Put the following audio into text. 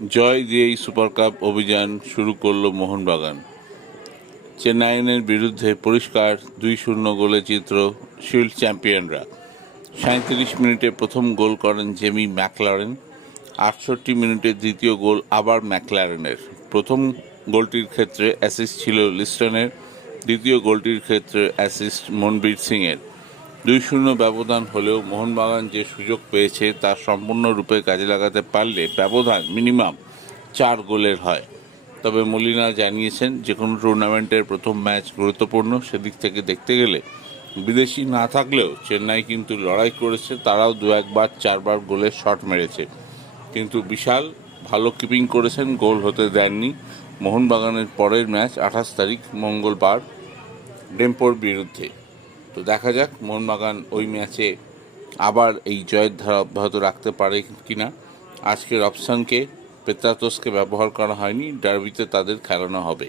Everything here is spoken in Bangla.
জয় দিয়েই সুপার কাপ অভিযান শুরু করল মোহনবাগান। চেন্নাইনের বিরুদ্ধে পরিষ্কার দুই শূন্য গোলে চিত্র শিল্ড চ্যাম্পিয়নরা। সাঁত্রিশ মিনিটে প্রথম গোল করেন জেমি ম্যাকলারেন। আটষট্টি মিনিটে দ্বিতীয় গোল আবার ম্যাকলারেনের। প্রথম গোলটির ক্ষেত্রে অ্যাসিস্ট ছিল লিস্টনের, দ্বিতীয় গোলটির ক্ষেত্রে অ্যাসিস্ট মনবীর সিংয়ের। দুই শূন্য ব্যবধান হলেও মোহনবাগান যে সুযোগ পেয়েছে, তা সম্পূর্ণরূপে কাজে লাগাতে পারলে ব্যবধান মিনিমাম চার গোলের হয়। তবে মলিনা জানিয়েছেন যে কোনো টুর্নামেন্টের প্রথম ম্যাচ গুরুত্বপূর্ণ। সেদিক থেকে দেখতে গেলে বিদেশি না থাকলেও চেন্নাই কিন্তু লড়াই করেছে। তারাও দু একবার, চারবার গোলের শট মেরেছে। কিন্তু বিশাল ভালো কিপিং করেছেন, গোল হতে দেননি। মোহনবাগানের পরের ম্যাচ আঠাশ তারিখ, মঙ্গলবার ডেম্পোর বিরুদ্ধে। তো দেখা যাক, মোহনবাগান ওই ম্যাচে আবার এই জয়ের ধারা অব্যাহত রাখতে পারে কি না আজকের অপশানকে পেত্রাতোসকে ব্যবহার করা হয়নি, ডার্বিতে তাদের খেলানো হবে।